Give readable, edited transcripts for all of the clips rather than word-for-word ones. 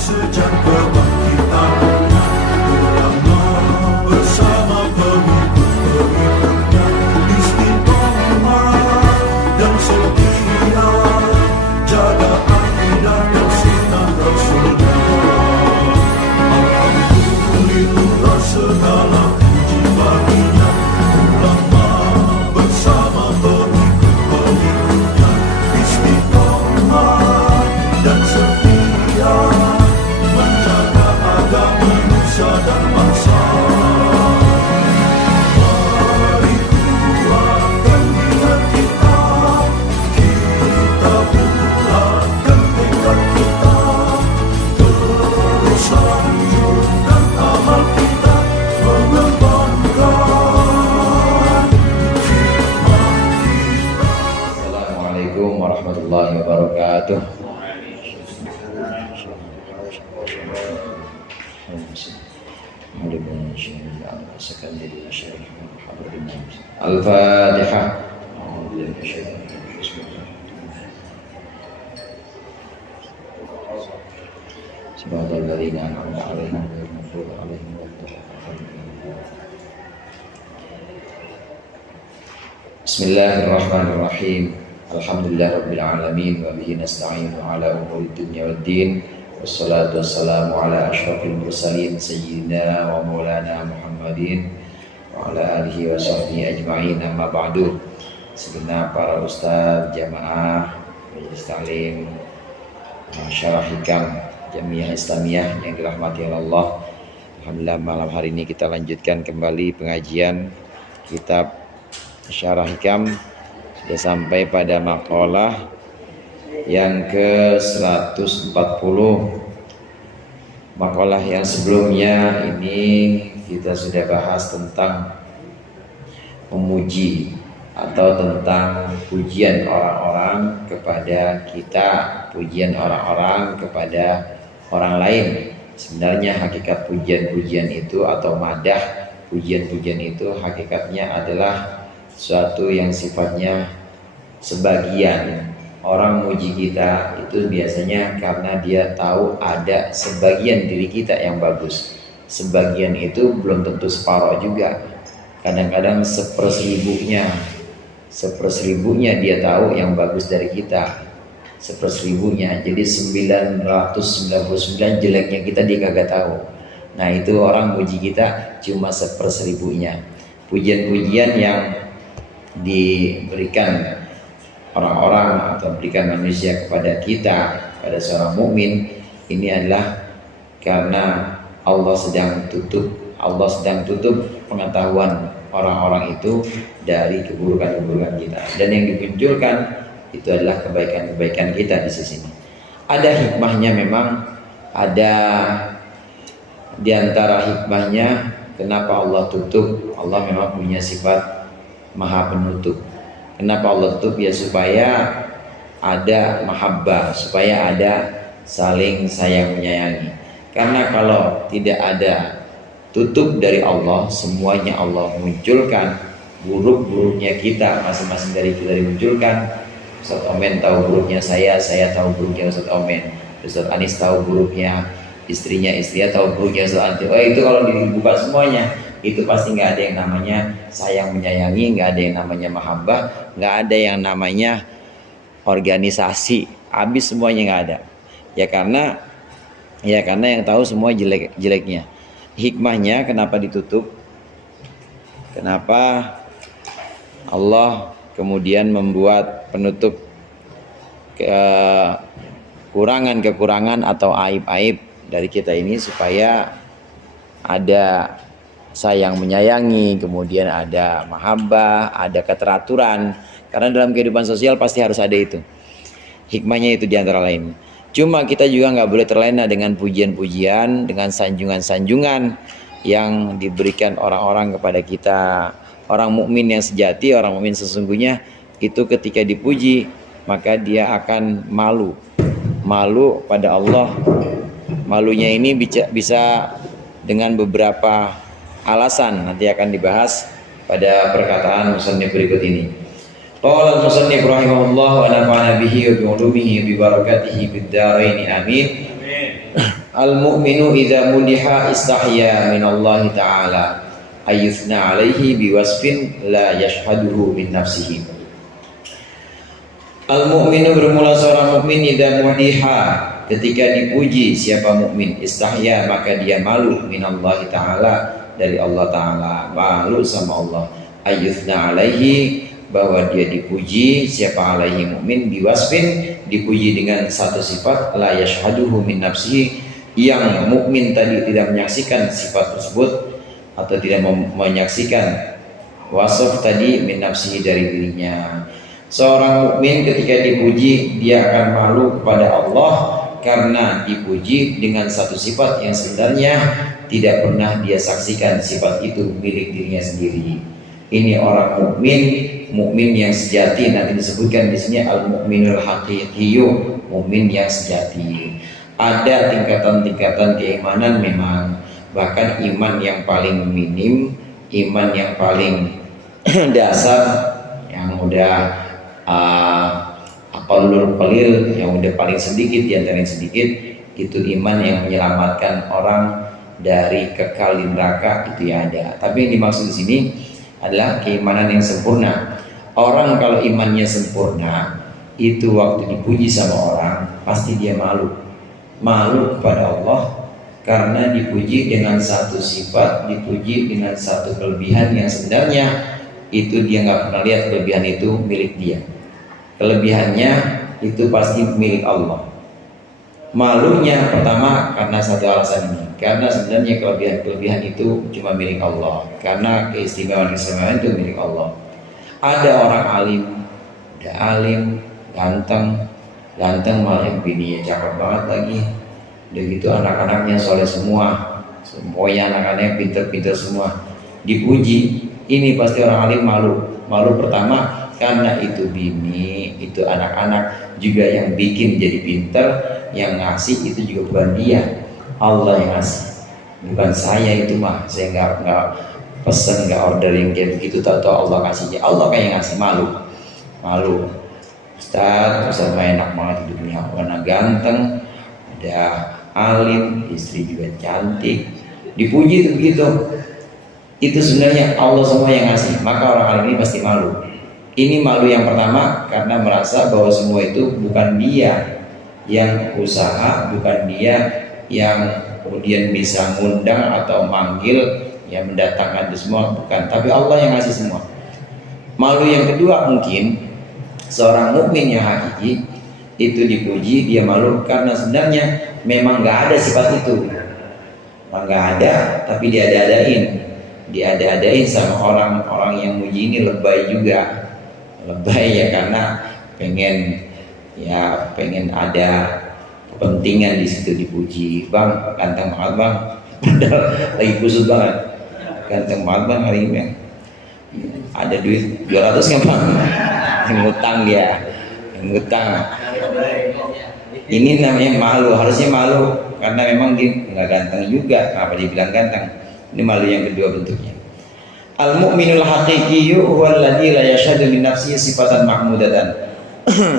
sejak kebangkitan ulama bersama pengikut-pengikutnya istiqomah dan setia jaga akidah dan sunnah Rasulullah. Alhamdulillah segala puji baginya ulama bersama pengikut-pengikutnya istiqomah dan setia menjaga agama nusa dan bangsa. Mari kuatkan niat kita, kita bulatkan tekad kita, terus lanjutkan amal kita, mengembangkan hikmah kita. Assalamualaikum warahmatullahi wabarakatuh. Al-Fatihah. Bismillahirrahmanirrahim. Alhamdulillahirabbil alamin wa bihi nasta'inu ala umuri dunya waddin. Wassalatu wassalamu ala asyrafil mursalin sayyidina wa maulana Muhammadin wa ala alihi wa sahbihi ajma'in, amma ba'du. Segenap para ustaz, jamaah, majelis taklim, syarah hikam Jamiah Islamiyah yang dirahmati Allah. Alhamdulillah malam hari ini kita lanjutkan kembali pengajian kitab Syarah Hikam. Sudah sampai pada maqalah yang ke-140. Maqalah yang sebelumnya ini kita sudah bahas tentang memuji atau tentang pujian orang-orang kepada kita, pujian orang-orang kepada orang lain. Sebenarnya hakikat pujian-pujian itu atau madah pujian-pujian itu hakikatnya adalah suatu yang sifatnya sebagian. Orang muji kita itu biasanya karena dia tahu ada sebagian diri kita yang bagus. Sebagian itu belum tentu separuh juga. Kadang-kadang seperseribunya dia tahu yang bagus dari kita. Seperseribunya. Jadi 999 jeleknya kita dia kagak tahu. Nah itu orang muji kita cuma seperseribunya. Pujian-pujian yang diberikan orang-orang atau berikan manusia kepada kita, pada seorang mukmin, ini adalah karena Allah sedang tutup pengetahuan orang-orang itu dari keburukan-keburukan kita, dan yang dimunculkan itu adalah kebaikan-kebaikan kita di sini. Ada hikmahnya, memang ada di antara hikmahnya kenapa Allah tutup. Allah memang punya sifat maha penutup. Kenapa Allah tutup? Ya supaya ada mahabbah, supaya ada saling sayang menyayangi. Karena kalau tidak ada tutup dari Allah, semuanya Allah munculkan, buruk-buruknya kita masing-masing dari kita dimunculkan. Ustaz Omen tahu buruknya saya tahu buruknya Ustaz Omen. Ustaz Anis tahu buruknya istrinya tahu buruknya Ustaz Anti. Itu kalau dibuka semuanya, itu pasti nggak ada yang namanya sayang menyayangi, nggak ada yang namanya mahabbah, nggak ada yang namanya organisasi, habis semuanya nggak ada. Ya karena yang tahu semua jeleknya. Hikmahnya kenapa ditutup? Kenapa Allah kemudian membuat penutup kekurangan atau aib-aib dari kita ini, supaya ada sayang menyayangi, kemudian ada mahabbah, ada keteraturan. Karena dalam kehidupan sosial pasti harus ada itu. Hikmahnya itu diantara lain. Cuma kita juga nggak boleh terlena dengan pujian-pujian, dengan sanjungan-sanjungan yang diberikan orang-orang kepada kita. Orang mukmin yang sejati, orang mukmin sesungguhnya itu ketika dipuji maka dia akan malu pada Allah. Malunya ini bisa dengan beberapa alasan, nanti akan dibahas pada perkataan musannif berikut ini. Qala al-musannif rahimahullah wa nafa'ana bihi wa bi ulumihi wa bi barakatihi bid dharain amin. Al-mu'minu idza mudiha istahya min Allah Ta'ala ayyuthna alaihi biwasfin la yashhaduhu min nafsihi. Al-mu'minu bermula seorang mukmin idza mudiha, ketika dipuji siapa mukmin, istahya maka dia malu min Allah Ta'ala, dari Allah Ta'ala, malu sama Allah. Ayyuthna alaihi, bahwa dia dipuji siapa alaihi mukmin, biwasfin, dipuji dengan satu sifat, la yashhaduhu min nafsihi, yang mukmin tadi tidak menyaksikan sifat tersebut atau tidak menyaksikan wasaf tadi min nafsihi, dari dirinya. Seorang mukmin ketika dipuji dia akan malu kepada Allah karena dipuji dengan satu sifat yang sebenarnya tidak pernah dia saksikan sifat itu milik dirinya sendiri. Ini orang mukmin, mukmin yang sejati. Nanti disebutkan di sini al-mukminul haqiqiyyu, mukmin yang sejati. Ada tingkatan-tingkatan keimanan memang, bahkan iman yang paling minim, iman yang paling dasar, yang udah aqallul qalil, yang udah paling sedikit di antara yang sedikit, itu iman yang menyelamatkan orang dari kekal di neraka, itu ya ada. Tapi yang dimaksud di sini adalah keimanan yang sempurna. Orang kalau imannya sempurna, itu waktu dipuji sama orang pasti dia malu kepada Allah karena dipuji dengan satu sifat, dipuji dengan satu kelebihan yang sebenarnya itu dia nggak pernah lihat kelebihan itu milik dia. Kelebihannya itu pasti milik Allah. Malunya pertama karena satu alasan ini, karena sebenarnya kelebihan itu cuma milik Allah, karena keistimewaan itu milik Allah. Ada orang alim, udah alim, ganteng malah bininya cakep banget lagi, udah gitu anak-anaknya soleh semua, semuanya anak-anaknya pinter-pinter semua, dipuji. Ini pasti orang alim malu pertama karena itu bini, itu anak-anak juga yang bikin jadi pinter, yang ngasih itu juga bukan dia, Allah yang ngasih, bukan saya itu mah. Saya nggak pesen, nggak order yang kayak begitu, tahu-tahu Allah kasihnya. Allah kayak ngasih, malu. Ustaz enak banget hidupnya, warna ganteng, udah alim, istri juga cantik, dipuji itu begitu. Itu sebenarnya Allah semua yang ngasih, maka orang alim ini pasti malu. Ini malu yang pertama karena merasa bahwa semua itu bukan dia yang usaha, bukan dia yang kemudian bisa ngundang atau manggil, yang mendatangkan itu semua, bukan, tapi Allah yang ngasih semua. Malu yang kedua mungkin seorang mukmin yang hakiki itu dipuji, dia malu karena sebenarnya memang nggak ada sifat itu, nggak ada, tapi diada-adain sama orang-orang yang muji ini. Lebay juga, lebay ya, karena pengen ada kepentingan di situ dipuji. Bang, ganteng banget bang, padahal lagi kusut banget, ganteng banget bang hari ini. Ada duit 200 nggak bang? Ngutang dia, ngutang. Ini namanya malu, harusnya malu karena memang dia nggak ganteng juga. Kenapa dibilang ganteng? Ini malu yang kedua bentuknya. Al-mu'minul haqiqiyyu huwa alladzi la yashhadu min nafsihi sifatan mahmudatan.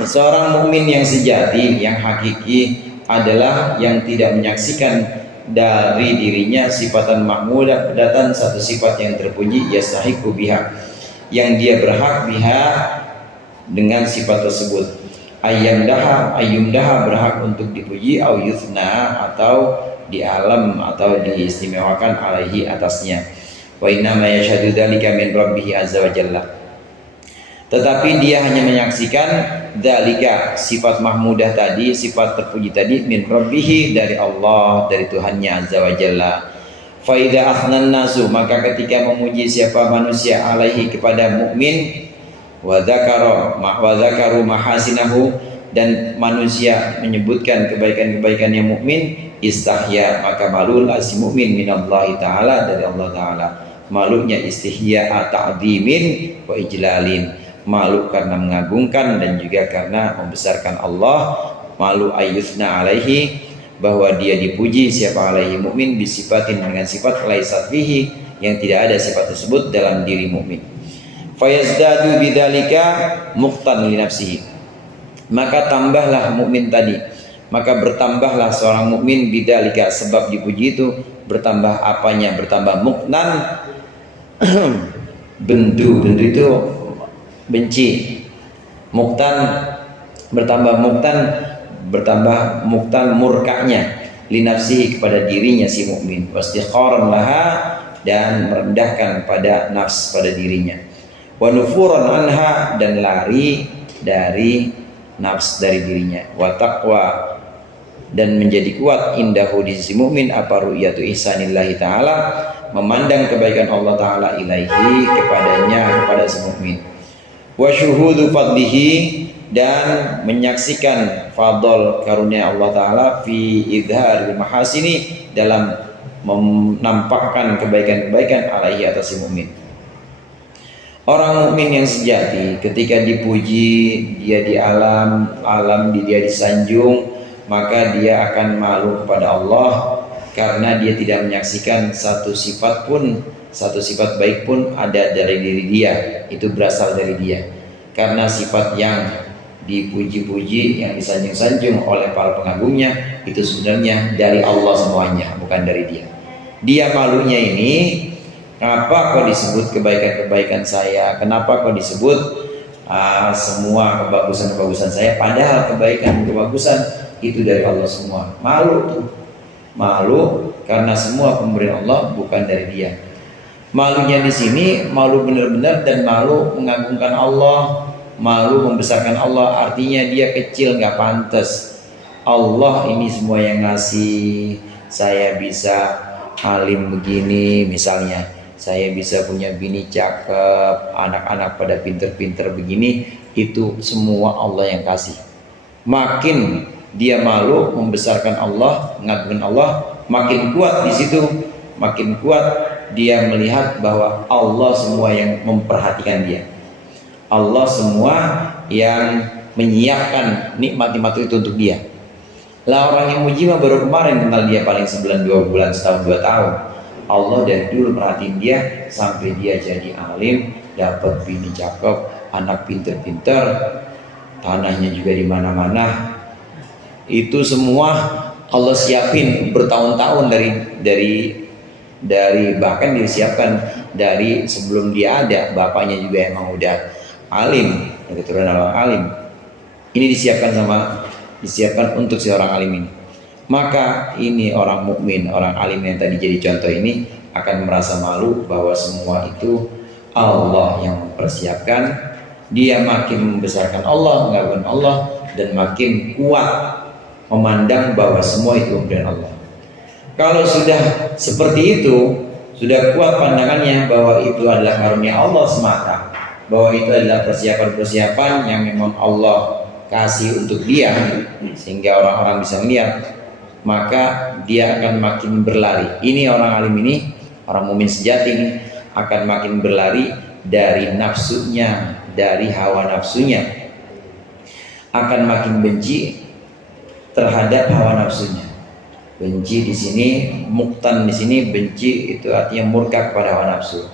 Seorang mukmin yang sejati, yang hakiki adalah yang tidak menyaksikan dari dirinya sifatan mahmudatan, satu sifat yang terpuji, yastahiqu biha, yang dia berhak biha dengan sifat tersebut. Ayyumdaha berhak untuk dipuji, au yuthna atau di alam atau diistimewakan alaihi atasnya. Wa inna ma yashhadu dzalika min rabbih azza wa jalla. Tetapi dia hanya menyaksikan dzalika, sifat mahmudah tadi, sifat terpuji tadi, min rabbih, dari Allah, dari Tuhannya azza wa jalla. Fa idza athnan nasu, maka ketika memuji siapa manusia alaihi kepada mukmin, wa dzakaru mahasinahu, dan manusia menyebutkan kebaikan-kebaikannya mukmin, istahya, maka malulah si mukmin minallahi taala, dari Allah taala. Malunya istihya ta'dzimin wa ijlalin, malu karena mengagungkan dan juga karena membesarkan Allah. Malu ayyuthna alaihi, bahwa dia dipuji siapa alaihi mukmin bisifatin, dengan sifat laisat fihi, yang tidak ada sifat tersebut dalam diri mukmin. Fayazdadu bidzalika muqtan li nafsihi, maka tambahlah mukmin tadi maka bertambahlah seorang mukmin bidzalika, sebab dipuji itu bertambah apanya? Bertambah muknan. Bendu itu benci. Muktan bertambah muktan murkanya linafsihi, kepada dirinya si mukmin, wastiqaran laha, dan merendahkan pada nafs, pada dirinya, wa nufuran anha, dan lari dari nafs, dari dirinya, wa taqwa, dan menjadi kuat indahu di sisi mukmin apa? Ru'yatu ihsanillahi ta'ala, memandang kebaikan Allah Ta'ala ilaihi, kepadanya, kepada si mukmin, wa syuhudu fadlihi, dan menyaksikan fadl karunia Allah Ta'ala fi idharil mahasini, dalam menampakkan kebaikan-kebaikan alaihi, atas si mukmin. Orang mukmin yang sejati ketika dipuji, dia di alam dia disanjung, maka dia akan malu kepada Allah, karena dia tidak menyaksikan satu sifat baik pun ada dari diri dia, itu berasal dari dia. Karena sifat yang dipuji-puji, yang disanjung-sanjung oleh para pengagumnya, itu sebenarnya dari Allah semuanya, bukan dari dia. Dia malunya ini, kenapa kok disebut kebaikan-kebaikan saya, kenapa kok disebut semua kebagusan-kebagusan saya, padahal kebaikan-kebagusan itu dari Allah semua. Malu tuh, malu karena semua pemberian Allah bukan dari dia. Malunya di sini malu benar-benar, dan malu mengagungkan Allah, malu membesarkan Allah, artinya dia kecil, nggak pantas. Allah ini semua yang ngasih, saya bisa alim begini misalnya, saya bisa punya bini cakep, anak-anak pada pinter-pinter begini, itu semua Allah yang kasih. Makin dia malu membesarkan Allah, mengagungkan Allah, makin kuat di situ, makin kuat dia melihat bahwa Allah semua yang memperhatikan dia, Allah semua yang menyiapkan nikmat-nikmat itu untuk dia. Lah orang yang muji mah baru kemarin kenal dia, paling sebulan, 2 bulan, setahun, 2 tahun. Allah dari dulu perhatiin dia sampai dia jadi alim, dapat bini cakep, anak pinter-pinter, tanahnya juga di mana-mana. Itu semua Allah siapin bertahun-tahun dari bahkan disiapkan dari sebelum dia ada. Bapaknya juga emang udah alim, keturunan orang alim. Ini disiapkan untuk si orang alim ini. Maka ini orang mukmin, orang alim yang tadi jadi contoh ini akan merasa malu bahwa semua itu Allah yang mempersiapkan. Dia makin membesarkan Allah, mengagungkan Allah, dan makin kuat memandang bahwa semua itu pemberian Allah. Kalau sudah seperti itu, sudah kuat pandangannya bahwa itu adalah karunia Allah semata, bahwa itu adalah persiapan-persiapan yang memang Allah kasih untuk dia, sehingga orang-orang bisa melihat, maka dia akan makin berlari. Ini orang alim ini, orang mukmin sejati ini akan makin berlari dari nafsunya, dari hawa nafsunya, akan makin benci terhadap hawa nafsunya. Benci di sini, muktan di sini, benci itu artinya murka kepada hawa nafsu.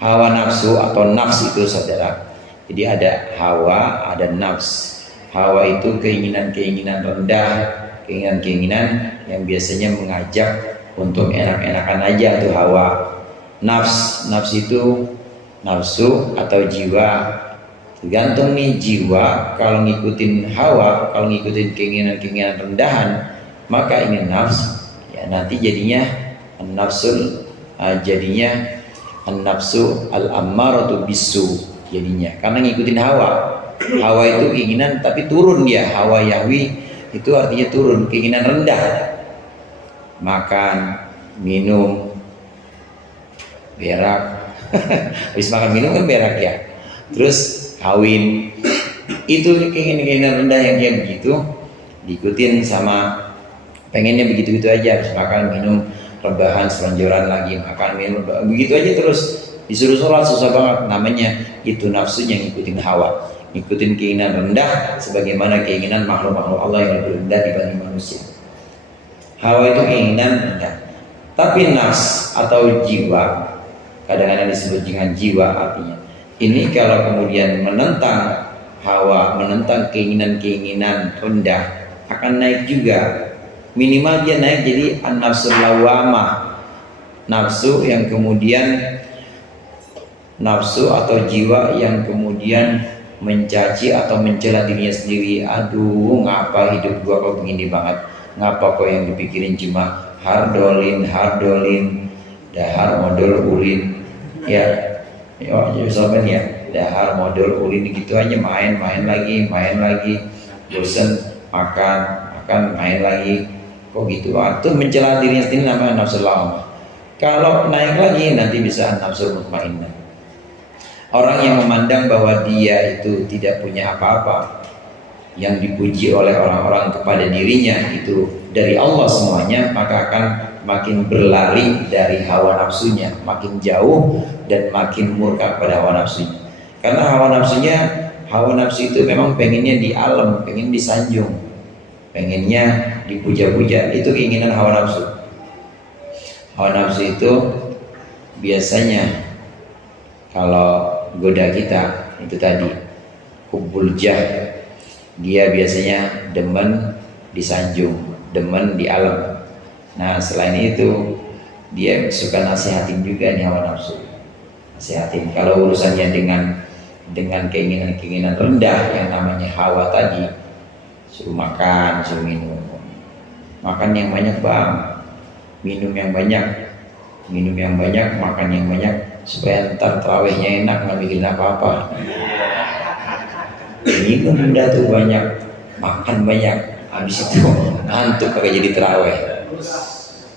Hawa nafsu atau nafs itu saudara, jadi ada hawa, ada nafs. Hawa itu keinginan-keinginan rendah, keinginan-keinginan yang biasanya mengajak untuk enak-enakan aja, itu hawa. Nafs itu nafsu atau jiwa. Tergantung nih jiwa, kalau ngikutin hawa, kalau ngikutin keinginan-keinginan rendahan, maka ini nafs, ya nanti jadinya nafsul, jadinya nafsu al-ammaratu bisu jadinya, karena ngikutin hawa. Hawa itu keinginan tapi turun dia, hawa yahwi itu artinya turun, keinginan rendah. Makan, minum, berak. Habis makan minum kan berak ya. Terus kawin, itu keinginan rendah yang dia begitu diikutin sama pengennya begitu-begitu aja. Habis makan minum rebahan, selonjoran lagi, makan minum begitu aja terus, disuruh sholat susah banget. Namanya itu nafsunya ngikutin hawa, ngikutin keinginan rendah sebagaimana keinginan makhluk-makhluk Allah yang lebih rendah dibanding manusia. Hawa itu keinginan rendah. Tapi nafs atau jiwa, kadang-kadang disebut dengan jiwa, artinya ini kalau kemudian menentang hawa, menentang keinginan-keinginan rendah, akan naik juga. Minimal dia naik jadi an-nafsul lawamah, nafsu yang kemudian nafsu atau jiwa yang kemudian mencaci atau mencela dirinya sendiri. Aduh, ngapa hidup gua kok begini banget, ngapa kok yang dipikirin cuma hardolin, dahar modal urin, ya sobat ya, dahar modal urin gitu aja, main lagi, bosan, makan, main lagi, kok gitu. Itu mencela dirinya sendiri, namanya nafsu lawamah. Kalau naik lagi nanti bisa nafsu mutmainnah. Orang yang memandang bahwa dia itu tidak punya apa-apa, yang dipuji oleh orang-orang kepada dirinya itu dari Allah semuanya, maka akan makin berlari dari hawa nafsunya, makin jauh dan makin murka pada hawa nafsunya. Karena hawa nafsu itu memang pengennya di alam, pengen disanjung, pengennya dipuja-puja, itu keinginan hawa nafsu. Hawa nafsu itu biasanya kalau goda kita itu tadi hubbul jah, dia biasanya demen disanjung, demen di alam. Nah selain itu dia suka nasihatin juga nih hawa nafsu, nasihatin. Kalau urusannya dengan keinginan rendah yang namanya hawa tadi, suruh makan, suruh minum, makan yang banyak bang, minum yang banyak, makan yang banyak, supaya ntar terawihnya enak, nggak bikin apa-apa. Minum udah tuh banyak, makan banyak, habis itu ngantuk kagak jadi terawih.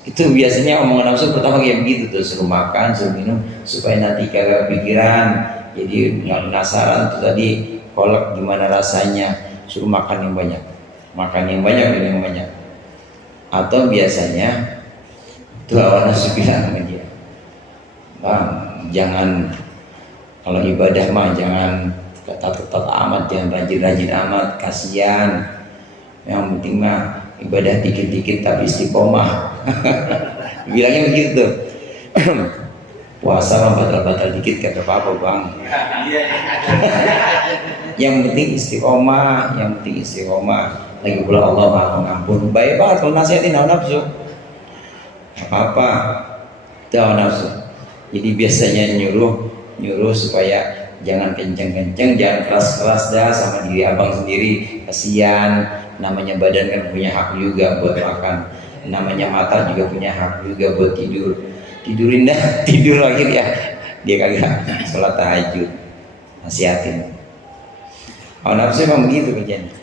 Itu biasanya omongan nafsu pertama kayak begitu tuh, suruh makan, suruh minum, supaya nanti kagak pikiran, jadi nggak penasaran tuh tadi kolak gimana rasanya, suruh makan yang banyak, minum yang banyak. Atau biasanya tuh awal nafsu bilang sama dia, bang, jangan kalau ibadah mah jangan ketat-ketat amat, jangan rajin-rajin amat, kasihan. Yang penting mah ibadah dikit-dikit tapi istiqomah. Bilangnya begitu. Puasa mah batal-batal dikit kagak apa-apa bang. Yang penting istiqomah, Lagi pula Allah Maha Pengampun. Baik banget kalau nasihatin hawa nafsu. Apa-apa, itu hawa nafsu. Jadi biasanya nyuruh supaya jangan kenceng-kenceng, jangan keras-keras dah sama diri abang sendiri, kasihan. Namanya badan kan punya hak juga buat makan, namanya mata juga punya hak juga buat tidurin dah, tidur lagi dia kagak sholat tahajud. Nasihatin. Hawa nafsu memang begitu kerjanya.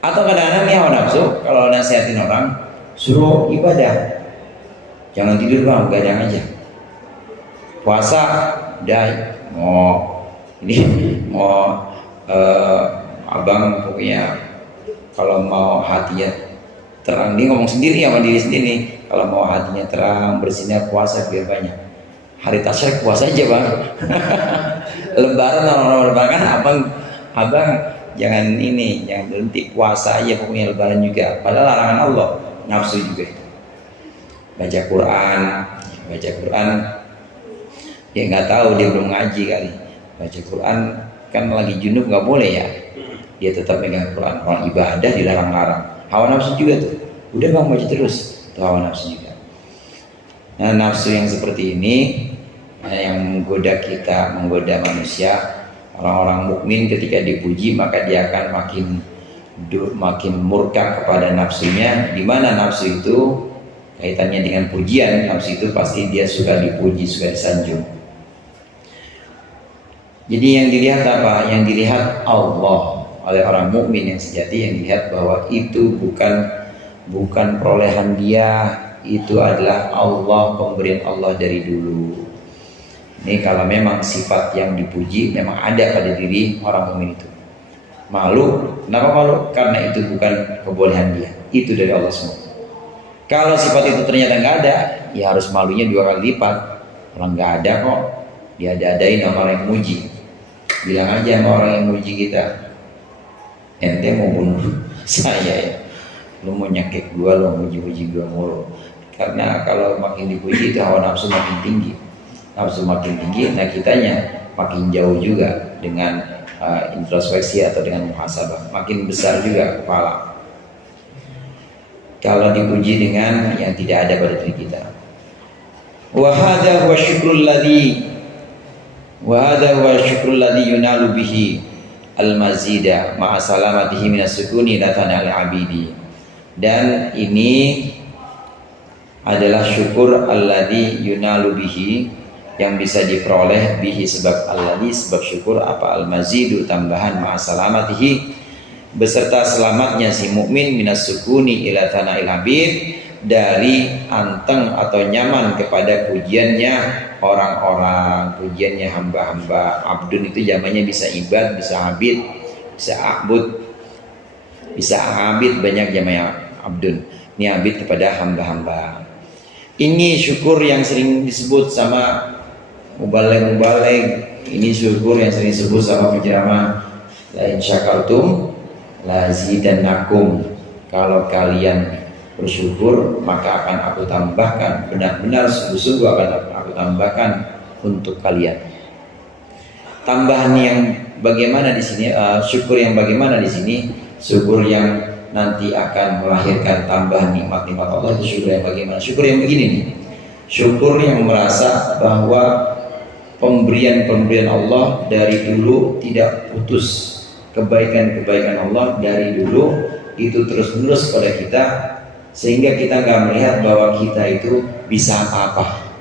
Atau kadang-kadang nih hawa nafsu kalau nasihatin orang suruh ibadah, jangan tidur bang, gadang aja. Puasa, abang pokoknya kalau mau hatinya terang, dia ngomong sendiri sama diri sendiri, kalau mau hatinya terang, bersinar, puasa biar banyak. Hari tasyrik puasa aja bang. Lebaran orang lebaran, abang jangan berhenti, puasa aja pokoknya lebaran juga. Padahal larangan Allah, nafsu juga itu. Baca Quran, dia nggak tahu, dia belum ngaji kali. Baca Quran kan lagi junub nggak boleh ya, dia tetap megang Quran. Orang ibadah dilarang-larang. Hawa nafsu juga tuh, udah bang baca terus, itu hawa nafsu juga. Nah nafsu yang seperti ini yang menggoda manusia. Orang-orang mukmin ketika dipuji maka dia akan makin murka kepada nafsunya. Di mana nafsu itu kaitannya dengan pujian, nafsu itu pasti dia suka dipuji, suka disanjung. Jadi yang dilihat apa? Yang dilihat Allah oleh orang mukmin yang sejati, yang dilihat bahwa itu bukan perolehan dia, itu adalah Allah, pemberian Allah dari dulu. Ini kalau memang sifat yang dipuji memang ada pada diri orang mukmin itu. Malu, kenapa malu? Karena itu bukan kebolehan dia, itu dari Allah semua. Kalau sifat itu ternyata nggak ada, ya harus malunya 2 kali lipat. Kalau nggak ada kok, dia ada-adain sama orang yang muji. Bilang aja sama orang yang muji kita, ente mau bunuh saya ya, lu mau nyakit gua, lu muji-muji gua mulu. Karena kalau makin dipuji itu hawa nafsu makin tinggi. Nah kitanya makin jauh juga dengan introspeksi atau dengan muhasabah, makin besar juga kepala. kalau dipuji dengan yang tidak ada pada diri kita. Wa hadza huwa syukrul ladzi yunalu bihi al-mazida ma'a salamatihi minas sukuni latana al-abidi. Dan ini adalah syukur alladzi yunalu bihi, yang bisa diperoleh bihi sebab alladzi, sebab syukur apa, al-mazidu tambahan, ma'a salamatihi beserta selamatnya si mukmin minas sukuni ila tana'il abid, dari anteng atau nyaman kepada pujiannya orang-orang, pujiannya hamba-hamba. Abdun itu zamannya bisa ibad, bisa abid, bisa abud, bisa abid, banyak zamannya abdun. Ini abid kepada hamba-hamba. Ini syukur yang sering disebut sama mubaligh. Ini syukur yang sering disebut sama penceramah, la in syakartum lazidannakum. Kalau kalian bersyukur maka akan aku tambahkan, benar-benar sungguh-sungguh akan aku tambahkan untuk kalian. Tambahan yang bagaimana di sini? Syukur yang bagaimana di sini? Syukur yang nanti akan melahirkan tambahan nikmat-nikmat Allah, itu syukur yang bagaimana? Syukur yang begini nih. Syukur yang merasa bahwa pemberian-pemberian Allah dari dulu tidak putus. Kebaikan-kebaikan Allah dari dulu itu terus-menerus pada kita, sehingga kita nggak melihat bahwa kita itu bisa apa-apa.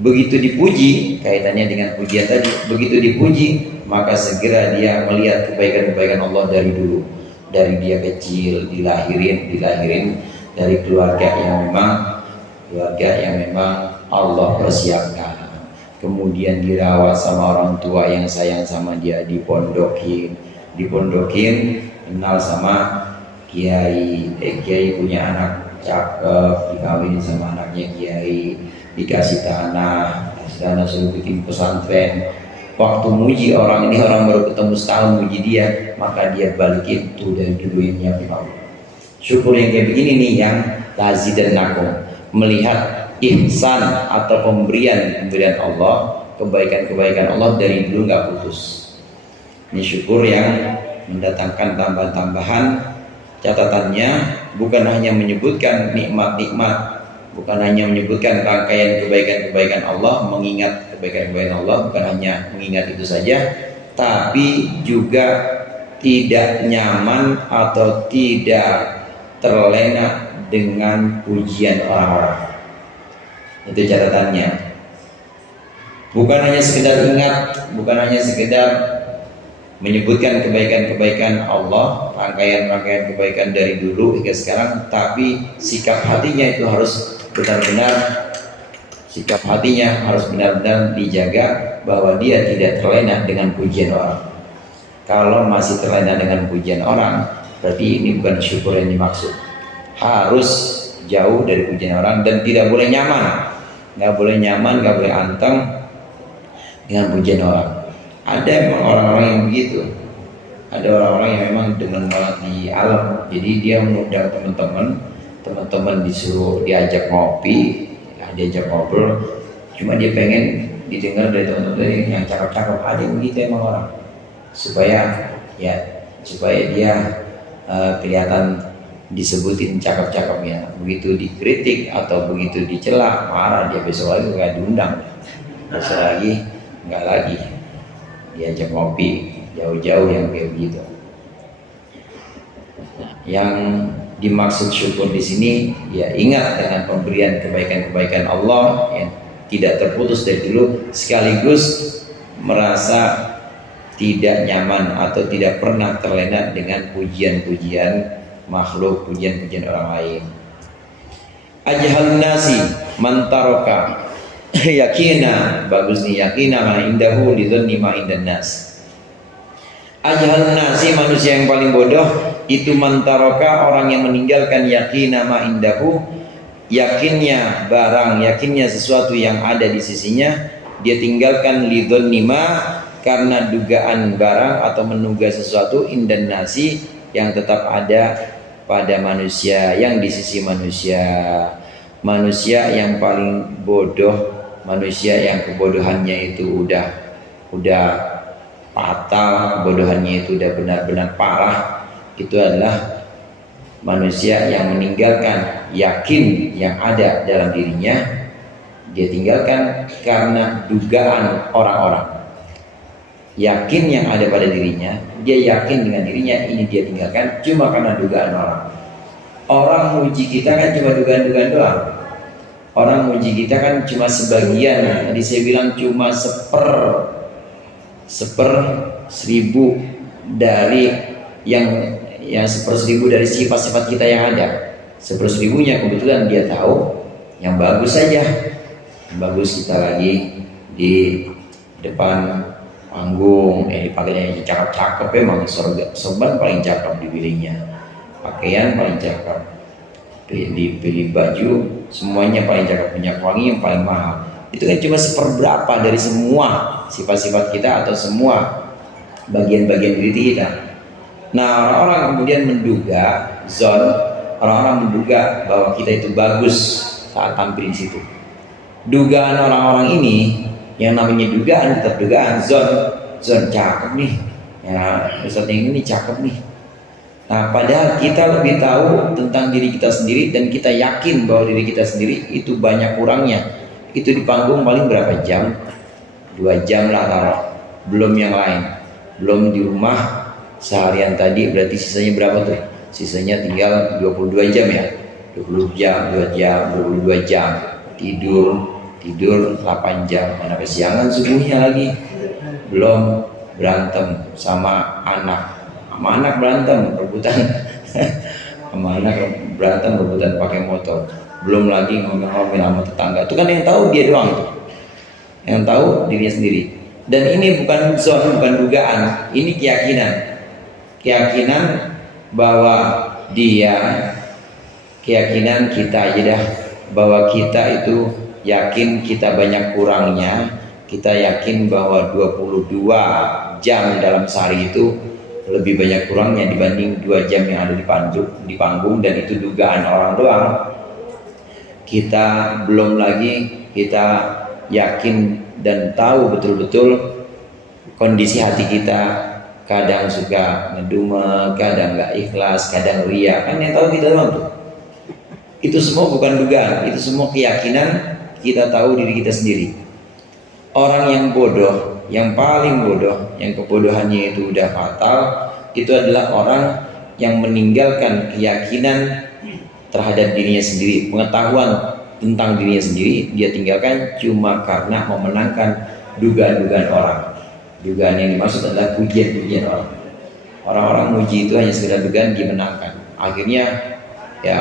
Begitu dipuji, kaitannya dengan pujian tadi, begitu dipuji maka segera dia melihat kebaikan-kebaikan Allah dari dulu. Dari dia kecil dilahirin dari keluarga yang memang Allah persiapkan, kemudian dirawat sama orang tua yang sayang sama dia, dipondokin, kenal sama kiai, kiai punya anak cakep, dikawinin sama anaknya kiai, dikasih tanah suruh bikin pesantren. Waktu muji orang ini, orang baru ketemu setahun muji dia, maka dia balikin tuh dari dulu yang nyiapin Allah. Syukur yang kayak begini nih yang lazidannakum, melihat ihsan atau pemberian Allah, kebaikan-kebaikan Allah dari dulu nggak putus. Ini syukur yang mendatangkan tambahan-tambahan. Catatannya bukan hanya menyebutkan nikmat-nikmat, bukan hanya menyebutkan rangkaian kebaikan-kebaikan Allah, mengingat kebaikan-kebaikan Allah, bukan hanya mengingat itu saja, tapi juga tidak nyaman atau tidak terlena dengan pujian orang-orang. Itu catatannya. Bukan hanya sekedar ingat, bukan hanya sekedar menyebutkan kebaikan-kebaikan Allah, rangkaian-rangkaian kebaikan dari dulu hingga sekarang, tapi sikap hatinya itu harus benar-benar, sikap hatinya harus benar-benar dijaga bahwa dia tidak terlena dengan pujian orang. Kalau masih terlena dengan pujian orang, berarti ini bukan syukur yang dimaksud. Harus jauh dari pujian orang dan tidak boleh nyaman, nggak boleh anteng dengan pujian orang. Ada memang orang-orang yang begitu. Ada orang-orang yang memang demen banget di alam. Jadi dia mengundang teman-teman disuruh diajak ngopi, diajak ngobrol. Cuma dia pengen didengar dari teman-teman yang cakep-cakep. Ada yang begitu emang orang. Supaya dia kelihatan disebutin cakep-cakepnya. Begitu dikritik atau begitu dicela, marah, dia besok lagi nggak diundang. Besok lagi nggak lagi diajak ngopi, jauh-jauh yang kayak begitu. Nah, yang dimaksud syukur di sini ya ingat dengan pemberian kebaikan-kebaikan Allah yang tidak terputus dari dulu, sekaligus merasa tidak nyaman atau tidak pernah terlena dengan pujian-pujian makhluk, pujian-pujian orang lain. Ajhalun nasi man taraka yakina, bagus nih, yakina ma indahu lidhanni ma indan nas. Ajhalun nasi, manusia yang paling bodoh itu man taraka, orang yang meninggalkan yakina ma indahu, yakinnya barang, yakinnya sesuatu yang ada di sisinya, dia tinggalkan lidhanni ma, karena dugaan barang atau menduga sesuatu indan nasi yang tetap ada pada manusia, yang di sisi manusia. Manusia yang paling bodoh, manusia yang kebodohannya itu udah fatal, kebodohannya itu udah benar-benar parah, itu adalah manusia yang meninggalkan yakin yang ada dalam dirinya, dia tinggalkan karena dugaan orang-orang. Yakin yang ada pada dirinya, dia yakin dengan dirinya, ini dia tinggalkan cuma karena dugaan orang. Orang muji kita kan cuma dugaan-dugaan doang. Orang muji kita kan cuma sebagian. Tadi saya bilang cuma seper 1000 dari yang seper 1000 dari sifat-sifat kita yang ada. Seper 1000-nya kebetulan dia tahu yang bagus saja. Yang bagus kita lagi di depan panggung, pakainya cakep-cakep, memang sorban paling cakep dipilihnya, pakaian paling cakep, dipilih baju semuanya paling cakep, minyak wangi yang paling mahal. Itu kan cuma seperberapa dari semua sifat-sifat kita atau semua bagian-bagian diri kita. Nah, orang-orang kemudian menduga orang-orang menduga bahwa kita itu bagus saat tampil di situ. Dugaan orang-orang ini, yang namanya dugaan, tetap dugaan. Zon cakep nih, ya Ustaz yang ini cakep nih. Nah, padahal kita lebih tahu tentang diri kita sendiri dan kita yakin bahwa diri kita sendiri itu banyak kurangnya. Itu di panggung paling berapa jam? 2 jam lah taruh, belum yang lain, belum di rumah seharian tadi, berarti sisanya berapa tuh? Sisanya tinggal 22 jam ya, 20 jam, 2 jam, 22 jam tidur 8 jam, mana kesiangan subuhnya lagi, belum berantem sama anak berantem rebutan sama anak berantem rebutan pakai motor, belum lagi ngomel-ngomel sama tetangga. Itu kan yang tahu dia doang tuh, yang tahu dirinya sendiri. Dan ini bukan zon, bukan dugaan, ini keyakinan bahwa keyakinan kita aja dah, bahwa kita itu yakin kita banyak kurangnya. Kita yakin bahwa 22 jam dalam sehari itu lebih banyak kurangnya dibanding 2 jam yang ada di panggung, dan itu dugaan orang doang. Kita belum lagi kita yakin dan tahu betul-betul kondisi hati kita, kadang suka ngedumel, kadang nggak ikhlas, kadang ria, kan yang tahu kita doang tuh. Itu semua bukan dugaan, itu semua keyakinan kita tahu diri kita sendiri. Orang yang bodoh, yang paling bodoh, yang kebodohannya itu udah fatal, itu adalah orang yang meninggalkan keyakinan terhadap dirinya sendiri, pengetahuan tentang dirinya sendiri, dia tinggalkan cuma karena memenangkan dugaan-dugaan orang. Dugaan yang dimaksud adalah pujian-pujian orang. Orang-orang muji itu hanya sekedar dugaan, dimenangkan. Akhirnya ya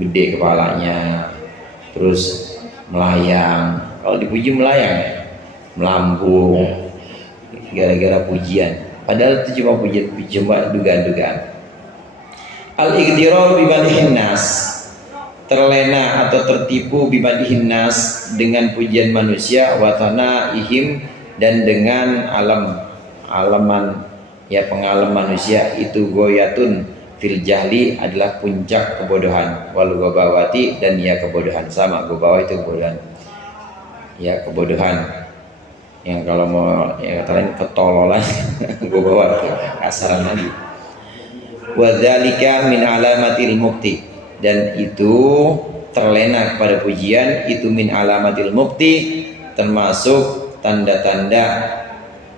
gede kepalanya, terus melayang. Kalau dipuji melayang ya, melambung gara-gara pujian. Padahal itu cuma pujian, cuma dugaan-dugaan. Al-ightirar bimadihin nas, terlena atau tertipu bimadihin nas, dengan pujian manusia, watana ihim, dan dengan alaman ya pengalam manusia, itu goyatun fil jahli, adalah puncak kebodohan, wal gobawati, dan ya kebodohan. Sama, gobawa itu kebodohan, ya kebodohan yang kalau mau yang kata lain ketololan. Gobawa kasaran lagi. Wadzalika min alamatil mukti, dan itu terlena kepada pujian itu min alamatil mukti, termasuk tanda-tanda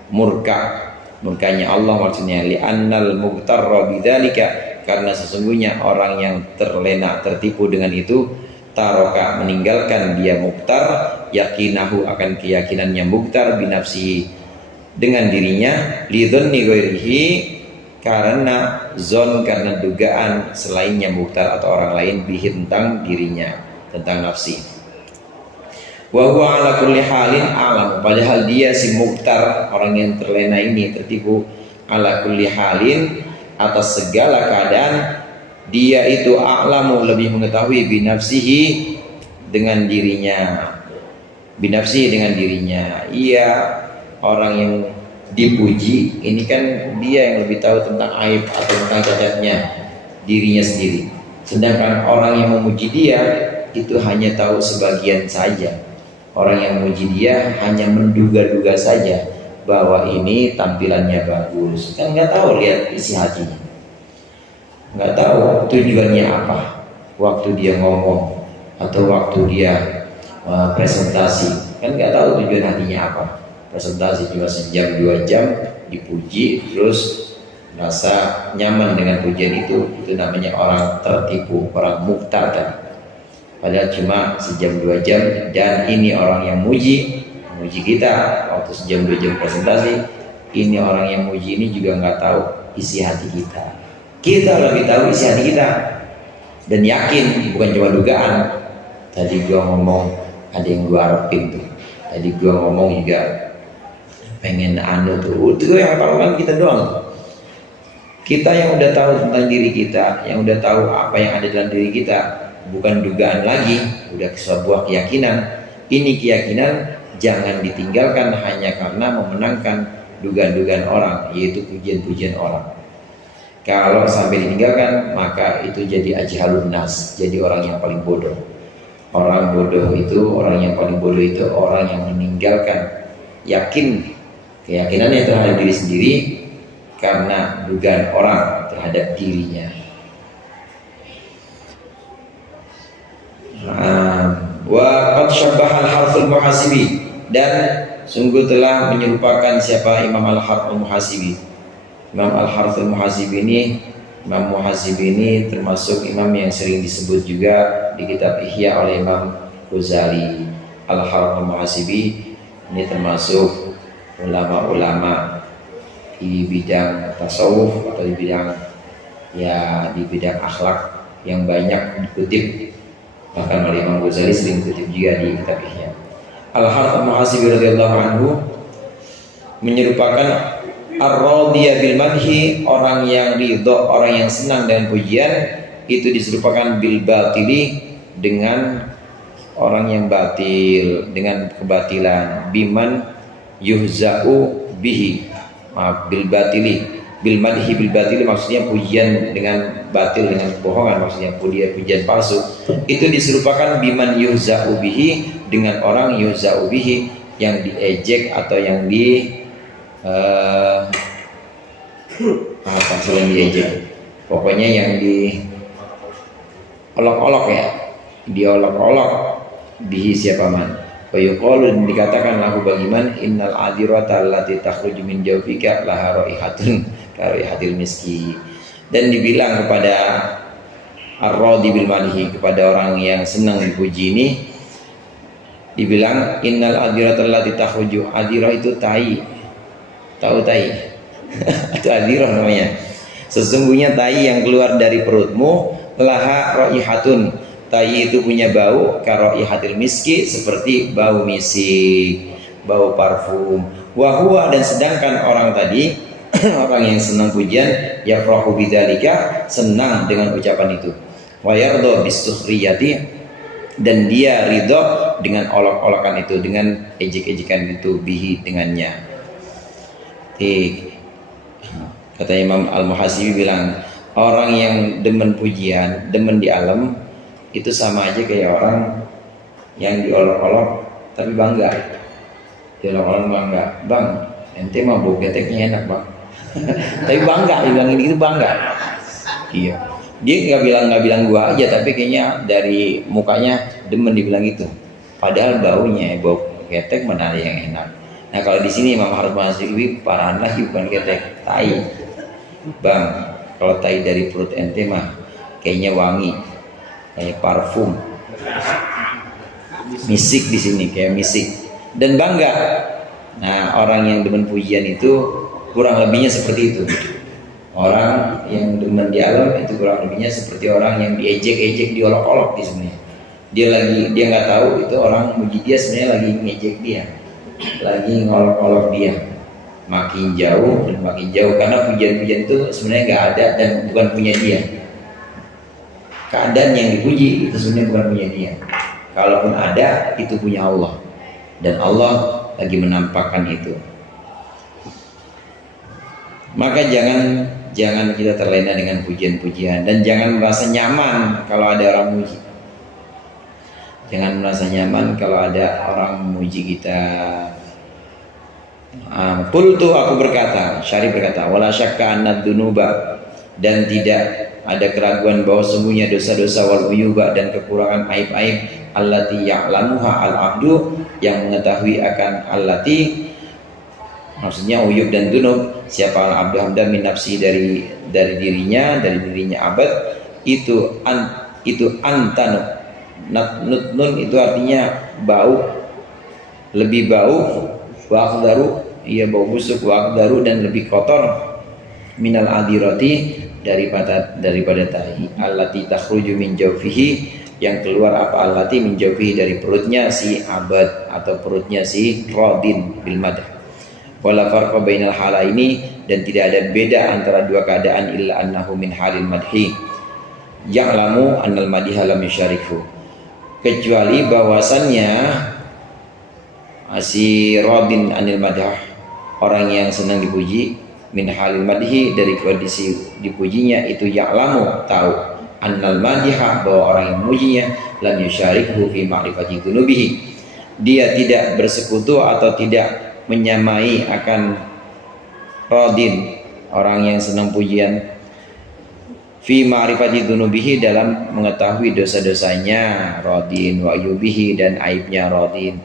murkanya Allah, maksudnya li'annal mughtarra bidzalika, karena sesungguhnya orang yang terlena tertipu dengan itu, taroka meninggalkan dia mughtar, yakinahu akan keyakinannya mughtar, binafsihi dengan dirinya, lidzanni ghairihi karena zon, karena dugaan selainnya mughtar atau orang lain, bihi tentang dirinya, tentang nafsi. Wa huwa ala kulli halin alam, padahal dia si mughtar, orang yang terlena ini tertipu, ala kulli halin atas segala keadaan, dia itu a'lamu lebih mengetahui binafsihi dengan dirinya, binafsihi dengan dirinya. Ia orang yang dipuji ini kan dia yang lebih tahu tentang aib atau tentang cacatnya dirinya sendiri, sedangkan orang yang memuji dia itu hanya tahu sebagian saja. Orang yang memuji dia hanya menduga-duga saja bahwa ini tampilannya bagus, kan nggak tahu lihat isi hatinya. nggak tahu tujuannya apa waktu dia ngomong atau waktu dia presentasi, kan nggak tahu tujuan hatinya apa. Presentasi cuma sejam 2 jam dipuji terus merasa nyaman dengan pujian itu namanya orang tertipu, orang muktar tadi. Padahal cuma sejam 2 jam, dan ini orang yang muji kita waktu sejam 2 jam presentasi. Ini orang yang muji ini juga nggak tahu isi hati kita. Kita lebih tahu isi hati kita, dan yakin bukan cuma dugaan. Tadi gua ngomong ada yang gua harapin tuh. Tadi gua ngomong juga pengen tuh. Itu yang hafalkan kita doang. Kita yang udah tahu tentang diri kita, yang udah tahu apa yang ada dalam diri kita, bukan dugaan lagi, udah sebuah keyakinan. Ini keyakinan jangan ditinggalkan hanya karena memenangkan dugaan-dugaan orang, yaitu pujian-pujian orang. Kalau sampai ditinggalkan, maka itu jadi ajhalun nas, jadi orang yang paling bodoh. Orang bodoh itu, orang yang paling bodoh itu orang yang meninggalkan keyakinannya terhadap diri sendiri karena dugaan orang terhadap dirinya. Wa qad syabbaha al-harful muhasibi, dan sungguh telah menyerupakan siapa Imam al-Harful Muhasibi. Imam al-Harful Muhasibi ini, Imam Muhasibi ini termasuk imam yang sering disebut juga di kitab Ihya oleh Imam Ghazali. Al-Harful Muhasibi ini termasuk ulama-ulama di bidang tasawuf atau di bidang akhlak yang banyak dikutip, bahkan oleh Imam Ghazali sering dikutip juga di kitab Ihya. Al-Harful Muhasibi radhiyallahu anhu menyerupakan ar-radhiya bil madhi, orang yang ridho, orang yang senang dengan pujian, itu diserupakan bil batili, dengan orang yang batil, dengan kebatilan. Biman yuhza'u bihi, maaf, bil batili, bil madhi bil batili maksudnya pujian dengan batil, dengan kebohongan, maksudnya pujian palsu. Itu diserupakan biman yuhza'u bihi, dengan orang yuhza'u bihi, yang diejek atau yang apa selain diejek, pokoknya yang diolok-olok ya, diolok-olok bihi siapa man. Wa yuqalu, dikatakan lahu bagiman, innal adirata allati takhruju min jawfika laha raihatun ka raihatil miski. Dan dibilang kepada ar-radi bil madhi, kepada orang yang senang dipuji ini, dibilang innal adirata allati takhruju, adirah itu tai. Tahu tai? Itu adirah namanya. Sesungguhnya tai yang keluar dari perutmu, laha raihatun, tai itu punya bau, karaihatil miski, seperti bau misik, bau parfum. Wa huwa, dan sedangkan orang tadi orang yang senang pujian, yafrahu bidzalika, senang dengan ucapan itu. Wa yarda bisukhriyati, dan dia ridho dengan olok-olokan itu, dengan ejek-ejekan itu, bihi, dengannya. Kata Imam Al-Muhasibi bilang, orang yang demen pujian, demen di alam, itu sama aja kayak orang yang diolok-olok tapi bangga. Diolok-olok bangga, bang, ente mah bau keteknya enak bang. Tapi bangga, dibilang gitu bangga. Iya, dia nggak bilang gua aja, tapi kayaknya dari mukanya demen dibilang gitu. Padahal baunya bau ketek mana ada yang enak. Nah kalau di sini Imam Harful Muhasibi parahan lagi, bukan ketek, tai. Bang, kalau tai dari perut ente mah kayaknya wangi, kayak parfum. Misik di sini, kayak misik. Dan bangga. Nah orang yang demen pujian itu kurang lebihnya seperti itu. Orang yang demen di alam itu kurang lebihnya seperti orang yang diejek-ejek, diolok-olok di sini. Dia nggak tahu itu orang muji dia sebenarnya lagi ngejek dia, lagi ngolok-olok dia. Makin jauh dan makin jauh, karena pujian-pujian itu sebenarnya nggak ada dan bukan punya dia. Keadaan yang dipuji itu sebenarnya bukan punya dia. Kalaupun ada, itu punya Allah, dan Allah lagi menampakkan itu. Maka jangan kita terlena dengan pujian-pujian, dan jangan merasa nyaman kalau ada orang muji. Jangan merasa nyaman kalau ada orang memuji kita. Qultu, aku berkata, Syarif berkata, wala syakka anna dzunuba, dan tidak ada keraguan bahwa sungguhnya dosa-dosa wal uyuba dan kekurangan aib-aib allati ya'lamuha al-abdu, yang mengetahui akan allati maksudnya uyub dan dunub, siapa al-abdu hamda min nafsi, dari dirinya abad, itu antanu nun itu artinya bau, lebih bau, wa aqdaru, ia bau busuk, wa aqdaru dan lebih kotor, minal adirati daripada tahi, allati takhruju min jawfihi, yang keluar apa allati min jawfihi dari perutnya si abad atau perutnya si radin bil madah. Wala farqa bainal halaini, dan tidak ada beda antara dua keadaan, illa annahu min halil madhi ya'lamu annal madhiha lam yusyarikhu, kecuali bahwasannya si radin anil madah, orang yang senang dipuji, min halil madhi dari kondisi dipujinya itu ya'lamu tahu, annal madhiha bahwa orang yang memujinya, lam yusyarikhu fi ma'rifati dzunubihi, dia tidak bersekutu atau tidak menyamai akan radin, orang yang senang pujian, fi ma'rifati dzunubihi dalam mengetahui dosa-dosanya radin, wa ayubihi dan aibnya radin,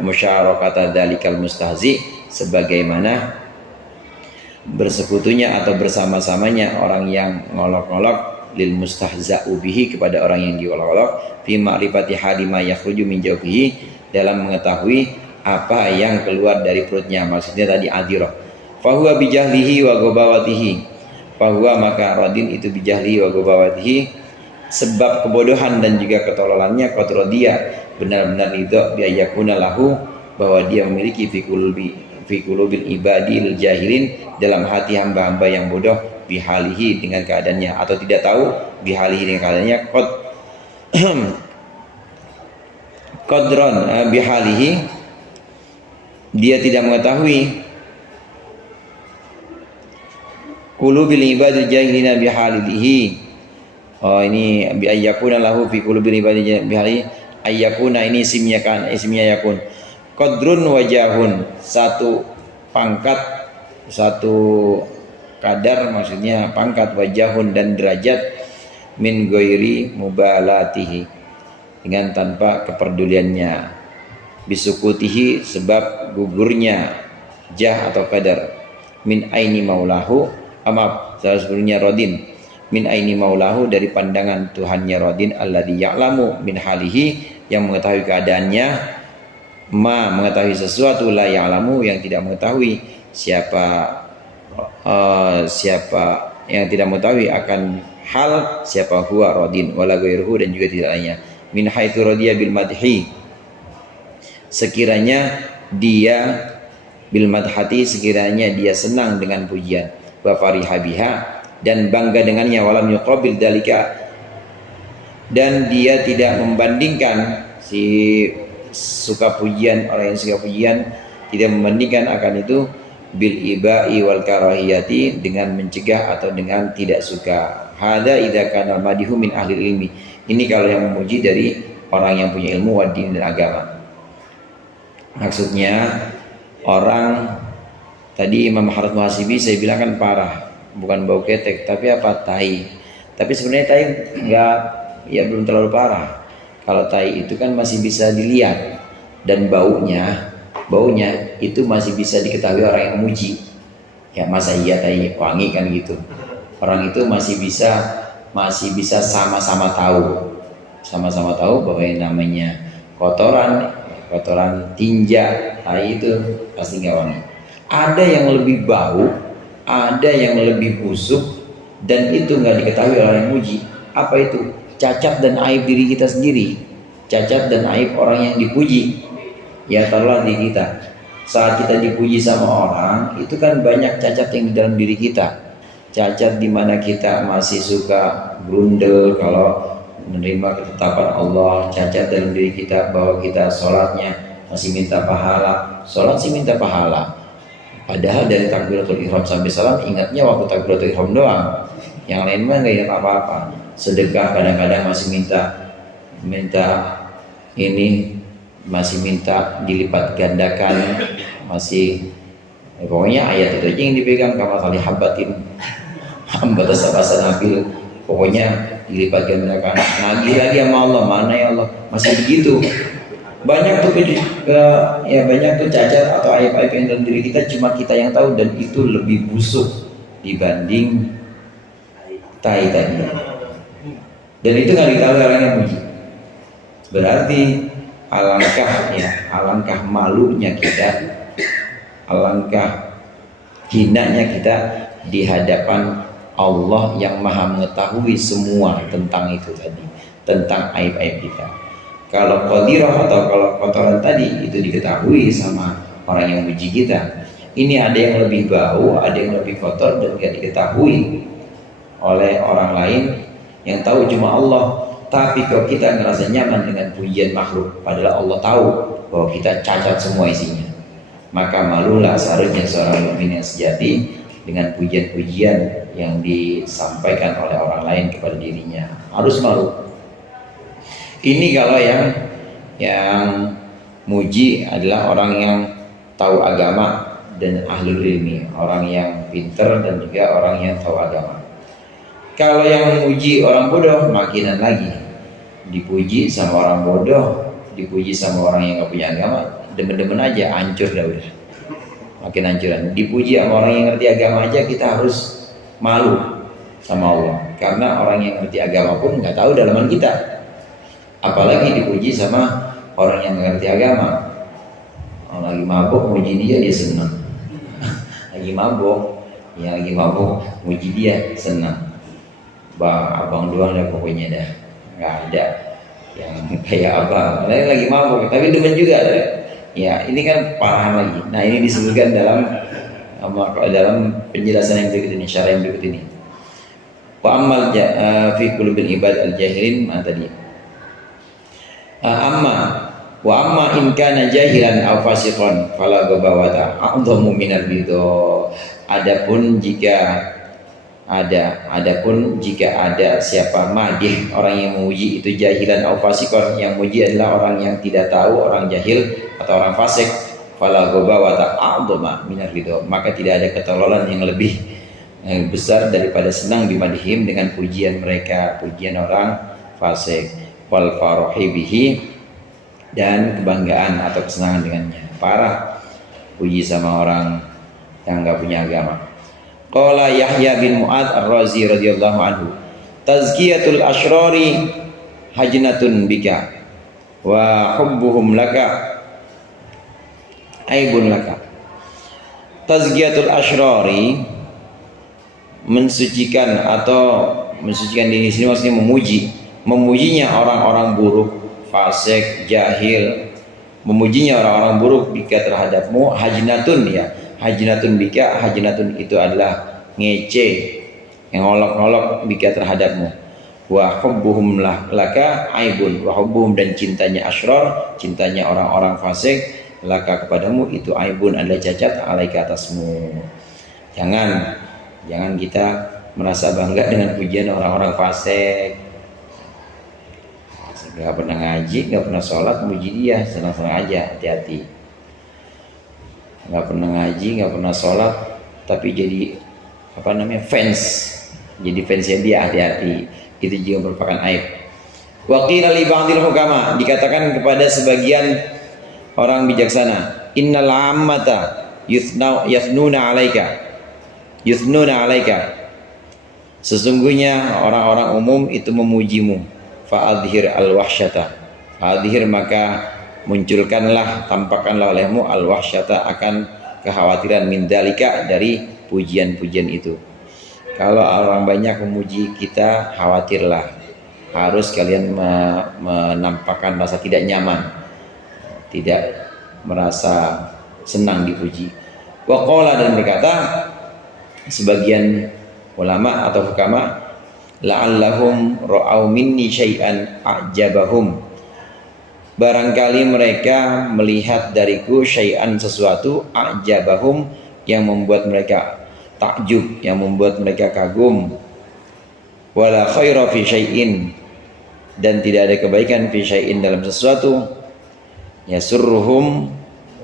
musyarakata dzalikal mustahzi, sebagaimana bersekutunya atau bersama-samanya orang yang ngolok-ngolok, lil mustahza'u bihi kepada orang yang diolok-olok, fi ma'rifati halima yakhruju min jawfihi dalam mengetahui apa yang keluar dari perutnya, maksudnya tadi adirah. Fahuwa bijahlihi wa gobawatihi, fahuwa maka radin itu bijahlihi wa gobawatihi, sebab kebodohan dan juga ketololannya, qadrodiyah benar-benar ridho bi ayyakuna lahu bahwa dia memiliki fi qulubil ibadil jahilin dalam hati hamba-hamba yang bodoh, bihalihi dengan keadaannya, atau tidak tahu bihalihi dengan keadaannya, qadron bihalihi, dia tidak mengetahui qulubil ibadil jahilina bihalihi. Oh, ini bi ayyakuna lahu fi qulubil ibadil jahilina bihalihi, ayyakuna ini isimnya kan, isimnya yakun. Qadrun wajahun, satu pangkat, satu kadar, maksudnya pangkat, wajahun dan derajat, min ghairi mubalatihi dengan tanpa kepeduliannya, bisukutihi sebab gugurnya jah atau kadar, min aini maulahu, maaf sebelumnya radin, min aini maulahu dari pandangan Tuhannya radin, alladzi ya'lamu min halihi yang mengetahui keadaannya, ma mengetahui sesuatu, la ya'lamu yang tidak mengetahui, siapa yang tidak mengetahui akan hal siapa huwa radin, wala ghairuhu dan juga tidak lainnya, min haitsu radiya bil madhi, sekiranya dia bil madhati, sekiranya dia senang dengan pujian, wa fariha biha dan bangga dengannya, walam yuqabil dalika dan dia tidak membandingkan si suka pujian, orang yang suka pujian tidak membandingkan akan itu bil ibai wal karahiyati dengan mencegah atau dengan tidak suka. Hada idza kana madihu min ahli ilmi, ini kalau yang memuji dari orang yang punya ilmu wadin dan agama. Maksudnya orang tadi Imam Harith Muhasibi saya bilang kan parah, bukan bau ketek tapi apa, tai. Tapi sebenarnya tai enggak, ya belum terlalu parah. Kalau tai itu kan masih bisa dilihat, dan baunya itu masih bisa diketahui orang yang memuji. Ya masa iya tai wangi kan gitu. Orang itu masih bisa sama-sama tahu bahwa yang namanya kotoran tinja tai itu pasti nggak wangi. Ada yang lebih bau, ada yang lebih busuk, dan itu nggak diketahui oleh orang yang memuji. Apa itu? Cacat dan aib diri kita sendiri, cacat dan aib orang yang dipuji. Ya taruhlah di kita, saat kita dipuji sama orang, itu kan banyak cacat yang di dalam diri kita. Cacat di mana kita masih suka grundel kalau menerima ketetapan Allah, cacat dalam diri kita bahwa kita sholatnya masih minta pahala. Sholat sih minta pahala, padahal dari takbiratul ihram sampai salam ingatnya waktu takbiratul ihram doang, yang lain mah nggak ingat apa-apa. Sedekah kadang-kadang masih minta ini, masih minta dilipat gandakan, masih pokoknya ayat itu aja yang dipegang, kama tali habatin bahasa Nabil, pokoknya dilipat gandakan, nagih lagi sama Allah, mana ya Allah, masih begitu. Banyak tuh ya banyak tuh cacat atau aib-aib yang dalam diri kita cuma kita yang tahu, dan itu lebih busuk dibanding tai tadi. Dan itu nggak diketahui orang yang muji. Berarti alangkah malunya kita, alangkah hinanya kita di hadapan Allah yang maha mengetahui semua tentang itu tadi, tentang aib-aib kita. Kalau qadirah atau kalau kotoran tadi itu diketahui sama orang yang muji kita, ini ada yang lebih bau, ada yang lebih kotor dan tidak diketahui oleh orang lain, yang tahu cuma Allah. Tapi kalau kita ngerasa nyaman dengan pujian makhluk, padahal Allah tahu bahwa kita cacat semua isinya, maka malulah seharusnya seorang mukmin yang sejati dengan pujian-pujian yang disampaikan oleh orang lain kepada dirinya. Harus malu. Ini kalau yang muji adalah orang yang tahu agama dan ahlul ilmi, orang yang pintar dan juga orang yang tahu agama. Kalau yang memuji orang bodoh, makinan lagi. Dipuji sama orang bodoh, dipuji sama orang yang gak punya agama, demen-demen aja, hancur dah udah. Makin hancuran. Dipuji sama orang yang ngerti agama aja, kita harus malu sama Allah. Karena orang yang ngerti agama pun gak tahu dalaman kita. Apalagi dipuji sama orang yang ngerti agama. Orang lagi mabuk, muji dia senang. Lagi mabuk, muji dia senang. Abang doang dah pokoknya dah, nggak ada yang kayak abang. Lagi mabuk, tapi demen juga dah. Ya ini kan parah lagi. Nah ini disebutkan dalam penjelasan yang berikut ini, syarah yang berikut ini. Wa amal fi qulubil ibad al jahilin, mana tadi? Amma in kana jahilan aw fasiqan fala ghabawata a'dhamu minal ridha. Adapun jika ada siapa madih, orang yang memuji itu jahilan au fasikon, yang muji adalah orang yang tidak tahu, orang jahil atau orang fasik, fala ghabawata a'dhama minar ridha, maka tidak ada ketololan yang lebih besar daripada senang dimadihim dengan pujian mereka, pujian orang fasik, wal farahi bihi, dan kebanggaan atau kesenangan dengannya. Parah puji sama orang yang enggak punya agama. Qala Yahya bin Mu'ad Ar-Razi radhiyallahu anhu, tazkiyatul asyrari hajnatun bika wa hubbuhum laka aibun laka. Tazkiyatul asyrari, mensucikan diri sini maksudnya memujinya orang-orang buruk, fasik, jahil, memujinya orang-orang buruk bika terhadapmu, hajnatun ya. Hajnatun bika, hajnatun itu adalah ngece, yang ngolok-ngolok bika terhadapmu. Wa hubbuhum laka aibun, wa hubbuhum, dan cintanya asyrar, cintanya orang-orang fasik, laka kepadamu itu aibun, adalah cacat, alaika atasmu. Jangan kita merasa bangga dengan pujian orang-orang fasik. Gak pernah ngaji, gak pernah sholat, muji dia, senang-senang aja, hati-hati. Nggak pernah ngaji, nggak pernah sholat, tapi jadi fans, jadi fansnya dia, hati-hati, itu juga merupakan aib. Wa qila li ba'dil hukama, dikatakan kepada sebagian orang bijaksana, innal ammata yuthnuna alaika, sesungguhnya orang-orang umum itu memujimu, fa'adhir al-wahsyata, fa'adhir, maka munculkanlah, tampakkanlah olehmu al-wahsyata, akan kekhawatiran, min dalika, dari pujian-pujian itu. Kalau orang banyak memuji kita, khawatirlah, harus kalian menampakkan rasa tidak nyaman, tidak merasa senang dipuji. Wa qala, dan berkata sebagian ulama atau hukama, la'allahum ra'au minni syai'an a'jabahum, barangkali mereka melihat dariku syai'an, sesuatu, a'jabahum, yang membuat mereka takjub, yang membuat mereka kagum. Wala khaira fi syai'in, dan tidak ada kebaikan fi syai'in, dalam sesuatu, yasurruhum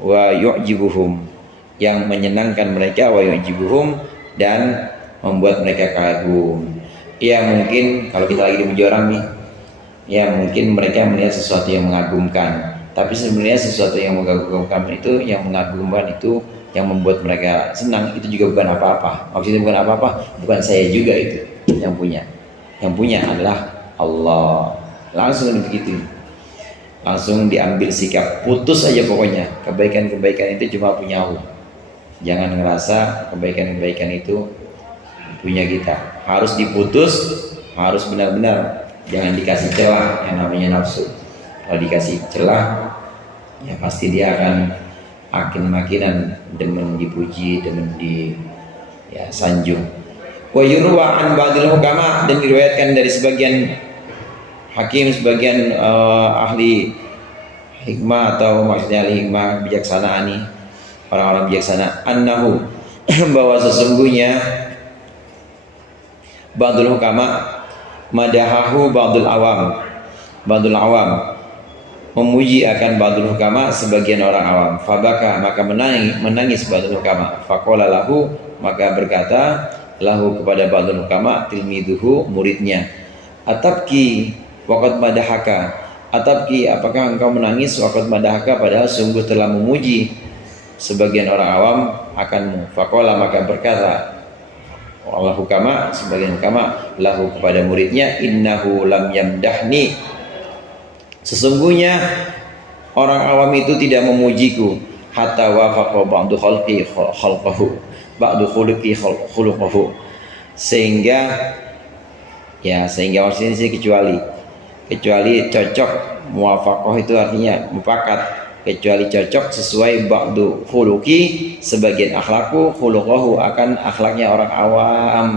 wa yu'jibuhum, yang menyenangkan mereka, wa yu'jibuhum, dan membuat mereka kagum. Ya mungkin kalau kita lagi dipuji orang nih, ya mungkin mereka melihat sesuatu yang mengagumkan, tapi sebenarnya sesuatu yang mengagumkan itu, yang membuat mereka senang itu juga bukan apa-apa. Maksudnya bukan apa-apa, bukan saya juga itu yang punya. Yang punya adalah Allah. Langsung begitu. Langsung diambil sikap, putus aja pokoknya. Kebaikan-kebaikan itu cuma punya Allah. Jangan ngerasa kebaikan-kebaikan itu punya kita. Harus diputus, harus benar-benar. Jangan dikasih celah yang namanya nafsu. Kalau dikasih celah, ya pasti dia akan makin-makinan demen dipuji, demen sanjung. Wa yurwa an ba'dil hukama, dan diriwayatkan dari sebagian hakim, sebagian ahli hikmah, atau maksudnya ahli hikmah bijaksana nih, orang-orang bijaksana, annahu bahwa sesungguhnya ba'dul hukama madahahu ba'dul awam memuji akan ba'dul hukama sebagian orang awam. Fabaka, maka menangis ba'dul hukama. Faqala lahu, maka berkata lahu kepada ba'dul hukama, tilmiduhu, muridnya, atabki waqad madahaka, atabki, apakah engkau menangis waqad madahaka, padahal sungguh telah memuji sebagian orang awam akanmu. Faqala, maka berkata Allah hukama, sebagian hukama, lahu kepada muridnya, innahu lam yamdahni, sesungguhnya orang awam itu tidak memujiku, hatta wafaqa ba'du khuluqahu, sehingga maksudnya sih kecuali cocok. Muwafaqah itu artinya mufakat, kecuali cocok sesuai ba'du khuluqi, sebagian akhlakku, khuluqahu, akan akhlaknya orang awam.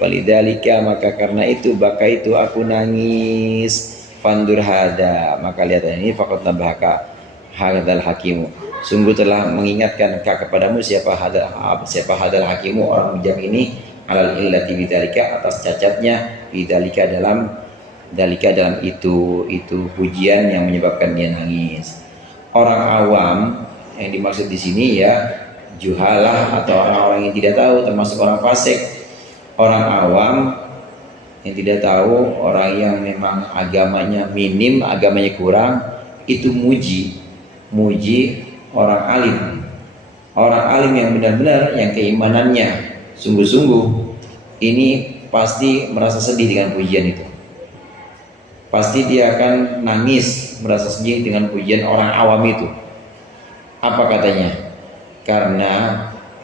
Falidzalika, maka karena itu, baka itu aku nangis. Fandur hada, maka lihat ini, faqad nabahaka hadzal hakimu, sungguh telah mengingatkan kepadamu siapa hadal hakimu, orang bijak ini, alal illati bidzalika, atas cacatnya, bidzalika dalam itu pujian yang menyebabkan dia nangis. Orang awam yang dimaksud di sini ya juhalah, atau orang-orang yang tidak tahu, termasuk orang fasik. Orang awam yang tidak tahu, orang yang memang agamanya minim, agamanya kurang, itu muji orang alim yang benar-benar, yang keimanannya sungguh-sungguh, ini pasti merasa sedih dengan pujian itu. Pasti dia akan nangis, merasa sedih dengan pujian orang awam itu. Apa katanya? Karena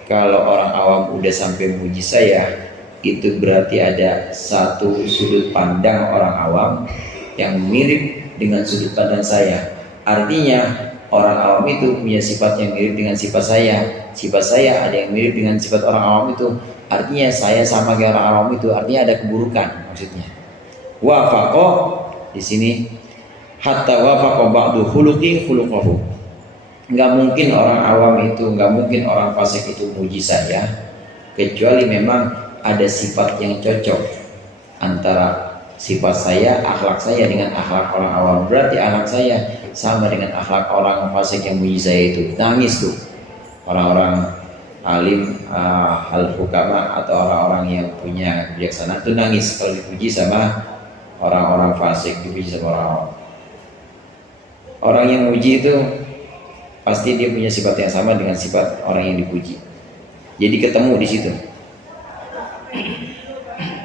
kalau orang awam udah sampai muji saya, itu berarti ada satu sudut pandang orang awam yang mirip dengan sudut pandang saya. Artinya orang awam itu punya sifat yang mirip dengan sifat saya. Sifat saya ada yang mirip dengan sifat orang awam itu. Artinya saya sama kayak orang awam itu. Artinya ada keburukan maksudnya. Wafaqo di sini, hatta wafaqo ba'du khuluqi khuluqahu. Enggak mungkin orang awam itu, enggak mungkin orang fasik itu muji saya, kecuali memang ada sifat yang cocok antara sifat saya, akhlak saya dengan akhlak orang awam. Berarti akhlak saya sama dengan akhlak orang fasik yang muji saya itu. Nangis tuh orang-orang alim, al-hukama, atau orang-orang yang punya kebijaksanaan itu nangis kalau dipuji sama orang-orang fasik, dipuji sama orang awam. Orang yang muji itu pasti dia punya sifat yang sama dengan sifat orang yang dipuji. Jadi ketemu di situ,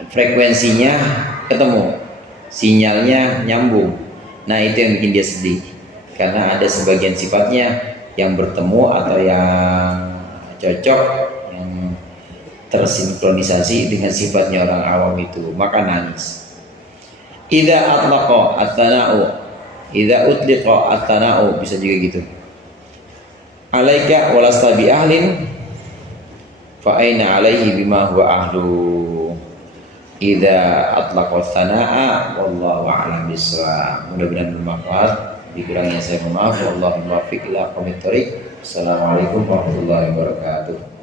frekuensinya ketemu, sinyalnya nyambung. Nah itu yang bikin dia sedih, karena ada sebagian sifatnya yang bertemu atau yang cocok, yang tersinkronisasi dengan sifatnya orang awam itu, maka nangis. Idza atlaqa at-tana'u, idza utliqa at-tana'u, bisa juga gitu. Alaika walasta bi ahlin fa aina alaihi bima huwa ahlu. Idza atlaqa at-tana'a wallahu a'lam bissawab. Mudah-mudahan bermanfaat. Dikurangnya saya mohon maaf. Wallahu muwaffiq ila aqwamit thoriq. Assalamualaikum warahmatullahi wabarakatuh.